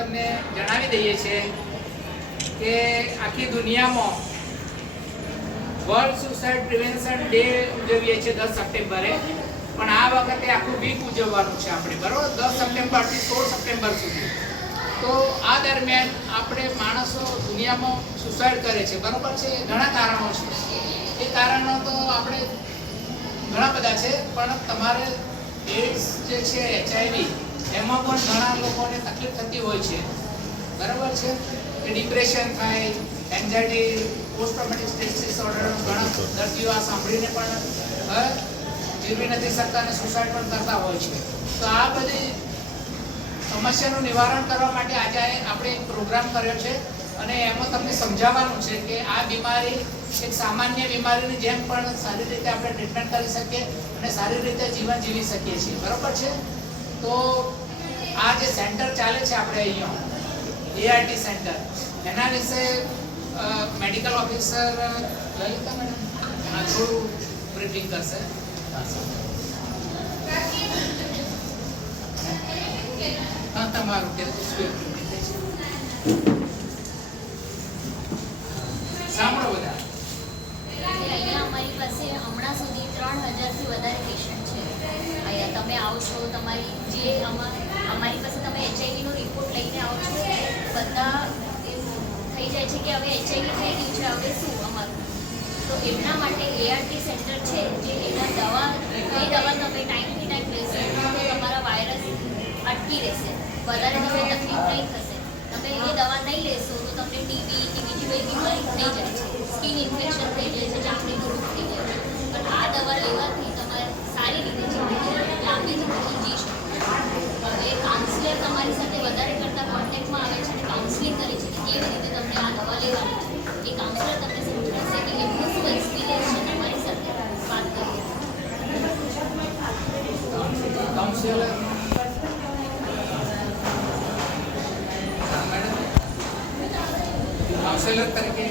તમને જણાવી દઈએ છીએ કે આખી દુનિયામાં વર્લ્ડ સુસાઇડ પ્રિવેન્શન ડે ઉજવીએ છીએ 10 સપ્ટેમ્બરે, પણ આ વખતે આખું વીક ઉજવવાનું છે આપણે, બરોબર? 10 સપ્ટેમ્બરથી 16 સપ્ટેમ્બર સુધી. તો આ દરમિયાન આપણે માણસો દુનિયામાં સુસાઇડ કરે છે, બરોબર છે? ઘણા કારણો છે. એ કારણો તો આપણે ઘણા બધા છે, પણ તમારે એડ્સ જે છે, HIV, એમાં પણ ઘણા લોકોને તકલીફ થતી હોય છે, બરાબર છે? કે ડિપ્રેશન થાય, anxiety, post traumatic stress disorder, ઘણા દર્દીઓ આ સાંભળીને પણ જીવી નથી શકતા અને સુસાઇડ પણ કરતા હોય છે. તો આ બધી સમસ્યાનું નિવારણ કરવા માટે આજે આપણે એક પ્રોગ્રામ કર્યો છે અને એમાં તમને સમજાવવાનું છે કે આ બીમારી એક સામાન્ય બીમારીની જેમ પણ સારી રીતે આપણે ટ્રીટમેન્ટ કરી શકીએ અને સારી રીતે જીવન જીવી શકીએ છીએ, બરોબર છે? તો આ જે સેન્ટર ચાલે છે આપણે અહીંયા ART સેન્ટર, એના વિશે મેડિકલ ઓફિસર લલિતા મેડમ થોડું બ્રીફિંગ કરશે. તમારું કે સાંભળો બધા. અહીંયા અમારી પાસે હમણાં સુધી 3000 થી વધારે પેશન્ટ છે. અહીંયા તમે આવો છો, તમારી જે અમારી પાસે તમે HIV નો રિપોર્ટ લઈને આવો છો, બધા એમ થઈ જાય છે કે હવે HIV થઈ ગયું છે, હવે શું અમારું? તો એમના માટે ART સેન્ટર છે, જે એના દવા તમે ટાઈમથી ટાઈમ લેશો તો તમારા વાયરસ અટકી રહેશે, વધારે તમને તકલીફ નહીં થશે. તમે એ દવા નહીં લેશો તો તમને ટીબી કે બીજી કોઈ બીમારી થઈ જાય છે, સ્કિન ઇન્ફેક્શન થઈ જાય છે, ચામડીનો રોગ થઈ જાય છે. પણ આ દવા લેવાથી તમારે સારી રીતે જિંદગી લાંબી જિંદગી જી શકો. હવે કાઉન્સિલર તમારી સાથે વધારે કરતા કોન્ટેક્ટમાં આવે છે અને કાઉન્સિલિંગ કરે છે કે કેવી રીતે તમને આ દવા લેવાની છે. એ કાઉન્સિલર તમને સમજાવશે કે એમનું શું એક્સપિરિયન્સ છે તમારી સાથે વાત કરીએ. કાઉન્સિલર કાઉન્સિલર તરીકે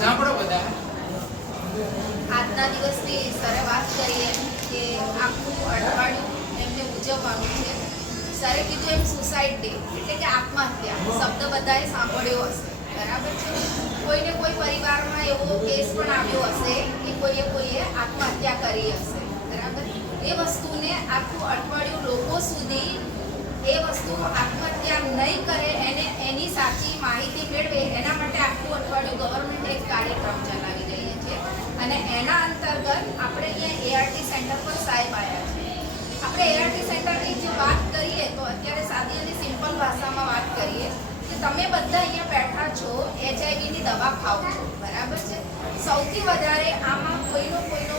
સાંભળો બધા. આજના દિવસની સરે વાત કરીએ કે આખું અઠવાડિયું એમને ઉજવવાનું છે. સરે કીધું એમ સુસાઇડ ડે એટલે કે આત્મહત્યા શબ્દ બધાએ સાંભળ્યો હશે, બરાબર છે? કોઈને કોઈ પરિવારમાં એવો કેસ પણ આવ્યો હશે કે કોઈએ આત્મહત્યા કરી હશે, બરાબર? એ વસ્તુને આખું અઠવાડિયું લોકો સુધી એ વસ્તુ આત્મહત્યા નહીં કરે એની સાચી માહિતી મેળવે એના માટે આખું અઠવાડિયું ગવર્મેન્ટ એક કાર્યક્રમ ચલાવી રહી છે અને એના અંતર્ગત આપણે અહીંયા ART સેન્ટર પર સાહેબ આવ્યા છે. આપણે ART સેન્ટરની જે વાત કરીએ તો અત્યારે સાદી અને સિમ્પલ ભાષામાં વાત કરીએ કે તમે બધા અહીંયા બેઠા છો, HIVની દવા ખાઓ છો, બરાબર છે? સૌથી વધારે આમાં કોઈનો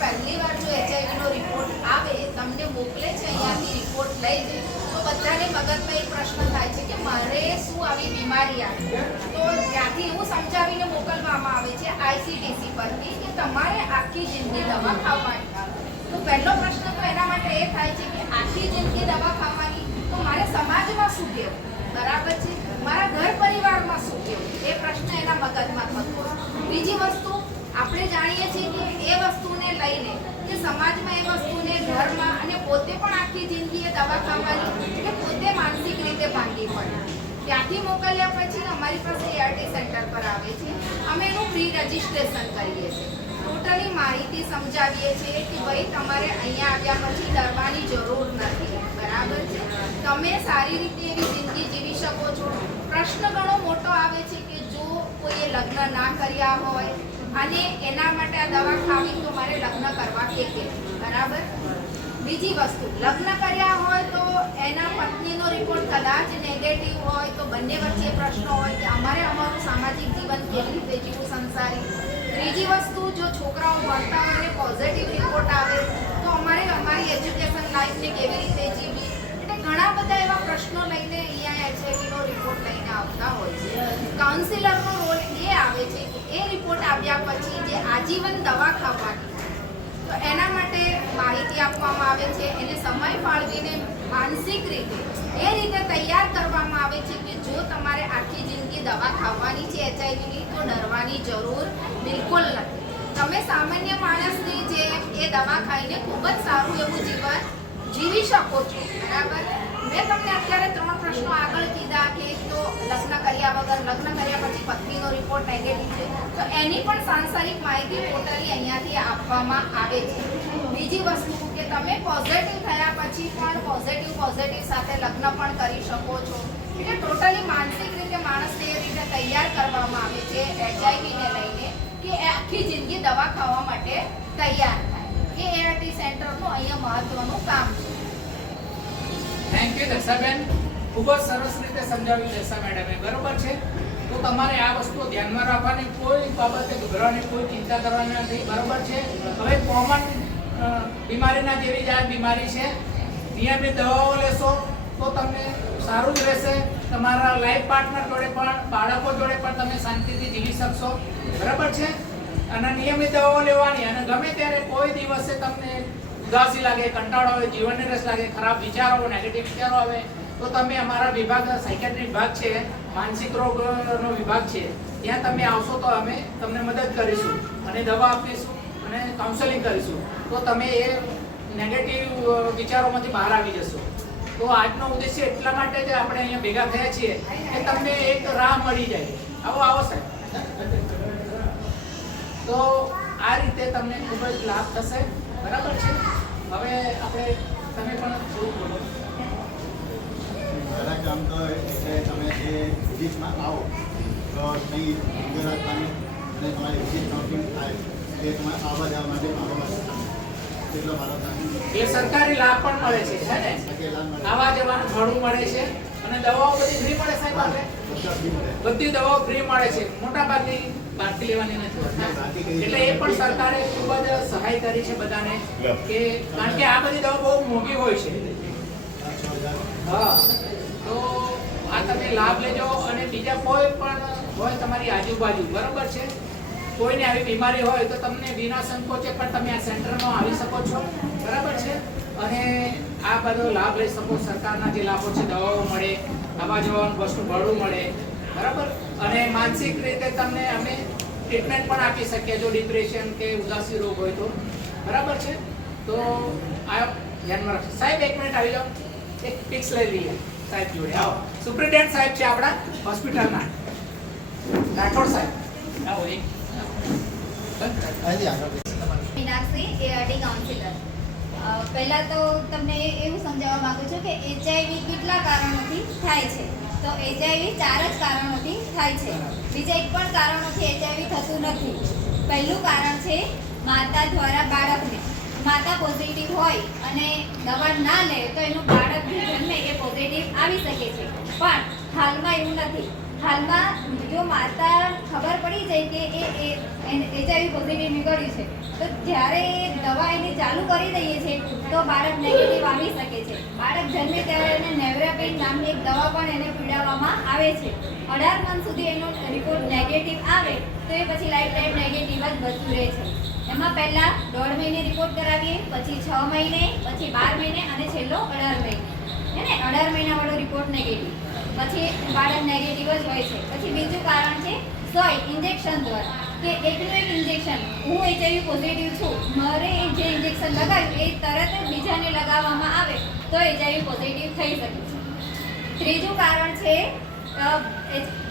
પહેલી વાર જો HIVનો રિપોર્ટ આવે, તમને મોકલે છે અહીંયાથી રિપોર્ટ લઈને, તો બધાને મગજમાં એક પ્રશ્ન થાય છે કે મારે શું આવી બીમારી આવી? તો ત્યાંથી એવું સમજાવીને મોકલવામાં આવે છે ICDC પરથી કે તમારે આખી જિંદગી દવા ખાવાની. તો પહેલો પ્રશ્ન તો એના માટે એ થાય છે કે આખી જિંદગી દવા ખાવાની, તો મારે સમાજમાં શું કહેવું, બરાબર છે? મારા ઘર પરિવારમાં શું કહેવું, એ પ્રશ્ન એના મગજમાં થતો. બીજી વસ્તુ આપણે જાણીએ છીએ કે એ વસ્તુને લઈને કે સમાજમાં એ વસ્તુને ઘરમાં અને પોતે પણ આખી જિંદગી એ દવા ખાવાની એટલે પોતે માનસિક રીતે ભાંગી પડે. ત્યાંથી મોકલ્યા પછી અમારી પાસે ART સેન્ટર પર આવે છે, અમે એનું પ્રી રજિસ્ટ્રેશન કરીએ છીએ, ટોટલી માહિતી સમજાવીએ છીએ કે ભાઈ તમારે અહીંયા આવ્યા પછી ડરવાની જરૂર નથી, બરાબર છે? તમે સારી રીતે એવી જિંદગી જીવી શકો છો. પ્રશ્ન ઘણો મોટો આવે છે કે જો કોઈએ લગ્ન ના કર્યા હોય અને એના માટે આ દવા ખાવી તો મારે લગ્ન કરવા કે બરાબર? બીજી વસ્તુ, લગ્ન કર્યા હોય તો એના પત્નીનો રિપોર્ટ કદાચ નેગેટિવ હોય તો બંને વચ્ચે પ્રશ્નો હોય કે અમારે અમારું સામાજિક જીવન કેવી રીતે જીવવું, સંસારી. ત્રીજી વસ્તુ, જો છોકરાઓ ભણતા હોય અને પોઝિટિવ રિપોર્ટ આવે તો અમારે અમારી એજ્યુકેશન લાઈફને કેવી રીતે જીવવી. એટલે ઘણા બધા એવા પ્રશ્નો લઈને અહીંયા HIVનો રિપોર્ટ લઈને આવતા હોય છે. કાઉન્સિલરનો રોલ એ આવે છે કે એ રિપોર્ટ આવ્યા પછી જે આજીવન દવા ખાવાની, તો એના માટે માહિતી આપવામાં આવે છે, એને સમય ફાળવીને માનસિક રીતે એ રીતે તૈયાર કરવામાં આવે છે કે જો તમારે આખી જિંદગી દવા ખાવાની છે HIVની તો ડરવાની જરૂર બિલકુલ નથી. તમે સામાન્ય માણસની જે એ દવા ખાઈને ખૂબ જ સારું એવું જીવન જીવી શકો છો. બરાબર. મેં તમને અત્યારે 3 પ્રશ્નો આગળ કીધા કે તો લગ્ન કર્યા વગર, લગ્ન કર્યા પછી પત્નીનો રિપોર્ટ નેગેટિવ છે, તો એની પણ સાંસારિક માહિતી ટોટલી અહીંયાથી આપવામાં આવે છે. બીજી વસ્તુ કે તમે પોઝિટિવ થયા પછી પણ પોઝિટિવ સાથે લગ્ન પણ કરી શકો છો. એટલે ટોટલી માનસિક રીતે માણસને એ રીતે તૈયાર કરવામાં આવે છે HIV ને લઈને કે એ આખી જિંદગી દવા ખાવા માટે તૈયાર થાય. એ ART સેન્ટરનું અહીંયા મહત્વનું કામ છે. થેન્ક યુ દર્શાબેન, ખૂબ જ સરસ રીતે સમજાવ્યું દર્શા મેડમે. બરોબર છે. તો તમારે આ વસ્તુઓ ધ્યાનમાં રાખવાની, કોઈ બાબતે ગભરાવાની, કોઈ ચિંતા કરવાની નથી. બરોબર છે. હવે કોમન બીમારીના જેવી જ આ બીમારી છે. નિયમિત દવાઓ લેશો તો તમને સારું જ રહેશે. તમારા લાઈફ પાર્ટનર જોડે પણ, બાળકો જોડે પણ તમે શાંતિથી જીવી શકશો. બરાબર છે. અને નિયમિત દવાઓ લેવાની, અને ગમે ત્યારે કોઈ દિવસે તમને ઉદાસી લાગે, કંટાળો આવે, જીવનને રસ લાગે, ખરાબ વિચારો, નેગેટિવ વિચારો આવે, તો તમે અમારા વિભાગ, સાયકેટ્રી વિભાગ છે, માનસિક રોગનો વિભાગ છે, ત્યાં તમે આવશો તો અમે તમને મદદ કરીશું અને દવા આપીશું અને કાઉન્સેલિંગ કરીશું. તો તમે એ નેગેટિવ વિચારોમાંથી બહાર આવી જશો. તો આજનો ઉદ્દેશ્ય એટલા માટે જ આપણે અહીંયા ભેગા થયા છીએ કે તમને એક રાહ મળી જાય. આવો સાહેબ. તો આ રીતે તમને ખૂબ જ લાભ થશે. બરાબર છે. હવે આપણે તમે પણ થોડું બોલો. મારા કામ તો એટલે તમે જે વિઝિટમાં આવો તો કંઈ ગુજરાતની અને તમારી વિઝિટ કાઉન્ટિંગ થાય તે તમારે આવવા જવા માટે મારો એટલો મારો કામ. એ સરકારી લાભ પણ મળે છે, હે ને? આવા જવાનું ભાડું મળે છે અને દવાઓ બધી ફ્રી મળે સાહેબ. આપણે બધી દવાઓ ફ્રી મળે છે. મોટા ભાગની બહારથી લેવાની નથી હોતી. એટલે એ પણ સરકારે ખૂબ જ સહાય કરી છે બધાને, કે કારણ કે આ બધી દવા બહુ મોંઘી હોય છે. હા, તો આ તમે લાભ લેજો. અને બીજા કોઈ પણ હોય તમારી આજુબાજુ, બરોબર છે, કોઈને આવી બીમારી હોય તો તમને વિના સંકોચે પણ તમે આ સેન્ટરમાં આવી શકો છો. બરાબર છે. અને આ બધો લાભ લઈ શકો. સરકારના જે લાભો છે, દવાઓ મળે, આવવા જવાનું બસનું ભાડું મળે. બરાબર. અને માનસિક રીતે તમને અમે ટ્રીટમેન્ટ પણ આપી શકીએ જો ડિપ્રેશન કે ઉદાસી રોગ હોય તો. બરાબર છે. તો આ ધ્યાનમાં રાખજો. સાહેબ 1 મિનિટ આવી જાઓ, એક પિક્સ લઈ લઈએ સાહેબ જોડે. આવો. સુપ્રિન્ટેન્ડન્ટ સાહેબ છે આપણા હોસ્પિટલના, રાઠોડ સાહેબ. આવો. Meenakshi, ART counsellor. પહેલાં તો તમને એવું સમજાવવા માંગુ છું કે HIV કેટલા કારણોથી થાય છે. તો HIV 4 જ કારણોથી થાય છે. બીજા એક પણ કારણોથી HIV થતું નથી. પહેલું કારણ છે માતા દ્વારા બાળકને. માતા પોઝિટિવ હોય અને દવા ના લે તો એનું બાળક જે જન્મે એ પોઝિટિવ આવી શકે છે. પણ હાલમાં એવું નથી. હાલમાં જો માતા ખબર પડી જાય કે એ HIV પોઝિટિવ નીકળ્યું છે, તો જ્યારે દવા એની ચાલુ કરી દઈએ છીએ તો બાળક નેગેટિવ આવી શકે છે. બાળક જન્મે ત્યારે એને નેવરાપેન નામની એક દવા પણ એને પીવડાવવામાં આવે છે. 18 મંથ સુધી એનો રિપોર્ટ નેગેટિવ આવે તો એ પછી લાઈફ ટાઈમ નેગેટિવ જ બચતું રહે છે. એમાં પહેલાં 1.5 મહિને રિપોર્ટ કરાવીએ, પછી 6 મહિને, પછી 12 મહિને અને છેલ્લો 18 મહિને. હે ને? 18 મહિનાવાળો રિપોર્ટ નેગેટિવ, પછી બાળક નેગેટિવ જ હોય છે. પછી બીજું કારણ છે સોય ઇન્જેક્શન દ્વારા, કે એકનું એક ઇન્જેક્શન, હું HIV પોઝિટિવ છું, મારે જે ઇન્જેક્શન લગાવ્યું એ તરત જ બીજાને લગાવવામાં આવે તો HIV પોઝિટિવ થઈ શકે છે. ત્રીજું કારણ છે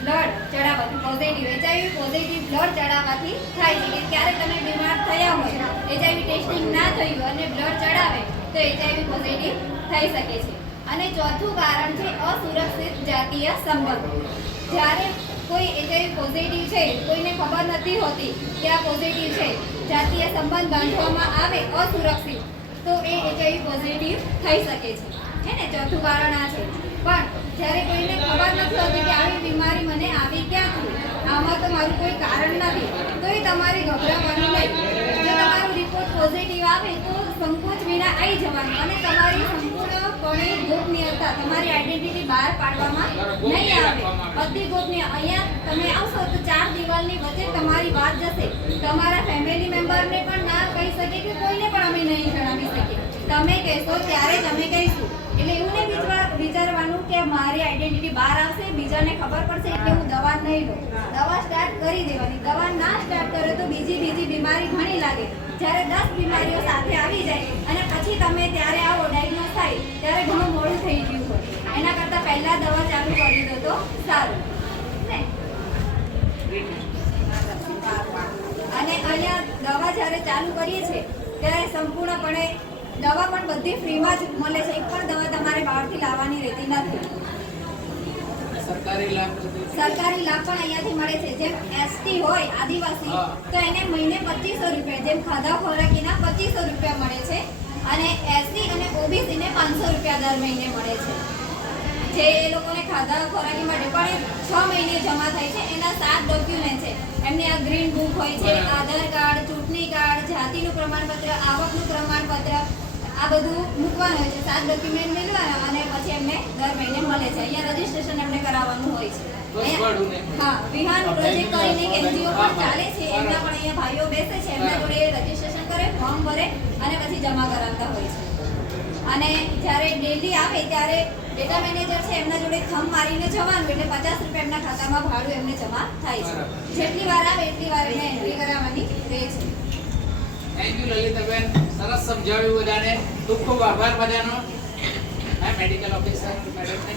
બ્લડ ચડાવવાથી પોઝિટિવ. HIV પોઝિટિવ બ્લડ ચડાવવાથી થાય છે કે ક્યારેક તમે બીમાર થયા હોય, HIV ટેસ્ટિંગ ના થયું અને બ્લડ ચડાવે તો HIV પોઝિટિવ થઈ શકે છે. અને ચોથું કારણ છે અસુરક્ષિત જાતીય સંબંધ. જ્યારે કોઈ HIV પોઝિટિવ છે, કોઈને ખબર નથી હોતી કે આ પોઝિટિવ છે, જાતીય સંબંધ બાંધવામાં આવે અસુરક્ષિત, તો એ HIV પોઝિટિવ થઈ શકે છે. હે ને? ચોથું કારણ આ છે. પણ જ્યારે કોઈને ખબર નથી હોતી કે આવી બીમારી મને આવી ક્યાંથી, આમાં તો મારું કોઈ કારણ નથી, તો એ તમારે ગભરાવાનું નહીં. જો તમારો રિપોર્ટ પોઝિટિવ આવે તો સંકોચ વિના આવી જવાનું અને તમારી સંપૂર્ણપણે ગોપનીયતા, તમારી આઈડેન્ટિટી બહાર પાડવામાં નહીં આવે. બધી ગોપનીય. અહીંયા તમે આવશો તો 4 દિવાલની વચ્ચે તમારી વાત જશે. તમારા ફેમિલી મેમ્બરને પણ ના કહી શકે કે કોઈને પણ અમે નહીં જણાવી શકીએ. તમે કહેશો ત્યારે જ અમે કહીશું. એટલે એવું નહીં વિચારવાનું કે મારી આઈડેન્ટિટી બહાર આવશે, બીજા બધાને ખબર પડશે એટલે હું દવા નહીં લઉં. દવા સ્ટાર્ટ કરી દેવાની. દવા ના સ્ટાર્ટ કરે તો બીજી બીમારી ઘણી લાગે. જ્યારે 10 બીમારીઓ સાથે આવી જાય અને પછી તમે ત્યારે આવો ડાયગ્નોઝ થાય ત્યારે ઘણું મોડું થઈ ગયું હોય. એના કરતાં પહેલા દવા ચાલુ કરી દો તો સારું ને. અને અહીંયા દવા જ્યારે ચાલુ કરીએ છીએ ત્યારે સંપૂર્ણપણે દવા પણ બધી ફ્રીમાં જ મળે છે. એક પણ દવા તમારે બહારથી લાવવાની રહેતી નથી. સરકારી લાભ સરકારી લાભ પણ અહીંયાથી મળે છે. જેમ એસટી હોય આદિવાસી હા. તો એને મહિને 2500 રૂપિયા, જેમ ખાધા ખોરાકીના 2500 રૂપિયા મળે છે અને એસસી અને ઓબીસીને 500 રૂપિયા દર મહિને મળે છે. જે એ લોકોને ખાધા ખોરાકી માટે પણ 6 મહિને જમા થાય છે. એના 7 ડોક્યુમેન્ટ છે. એમની આ ગ્રીન બુક હોય છે, બરાબર. આધાર કાર્ડ, ચૂંટણી કાર્ડ, જાતિનું પ્રમાણપત્ર, આવકનું પ્રમાણપત્ર, આ બધું મૂકવાનું હોય છે. 7 ડોક્યુમેન્ટ મેળવવાના અને પછી એમને દર મહિને મળે છે. અહીંયા રજીસ્ટ્રેશન એમને કરાવવાનું હોય છે. બસ ભાડું નહીં. હા, વિહાન પ્રોજેક્ટ કરીને એક NGO હા, પણ ચાલે છે. હા. એમના પણ અહીંયા ભાઈઓ બેસે છે. એમના બરાબર. જોડે રજીસ્ટ્રેશન કરે, ફોર્મ ભરે અને પછી જમા કરાવતા હોય છે. અને જ્યારે ડેલી આવે ત્યારે ડેટા મેનેજર છે એમના જોડે થંબ મારીને જવાનું એટલે 50 રૂપિયા એમના ખાતામાં ભાડું એમને જમા થાય છે. બરાબર. જેટલી વાર આવે એટલી વાર એમને એન્ટ્રી કરાવવાની રહે છે. થેન્ક યુ લલિતાબેન, સરસ સમજાવ્યું બધાને. ખૂબ ખૂબ આભાર બધાનો. Medical officer મેડમને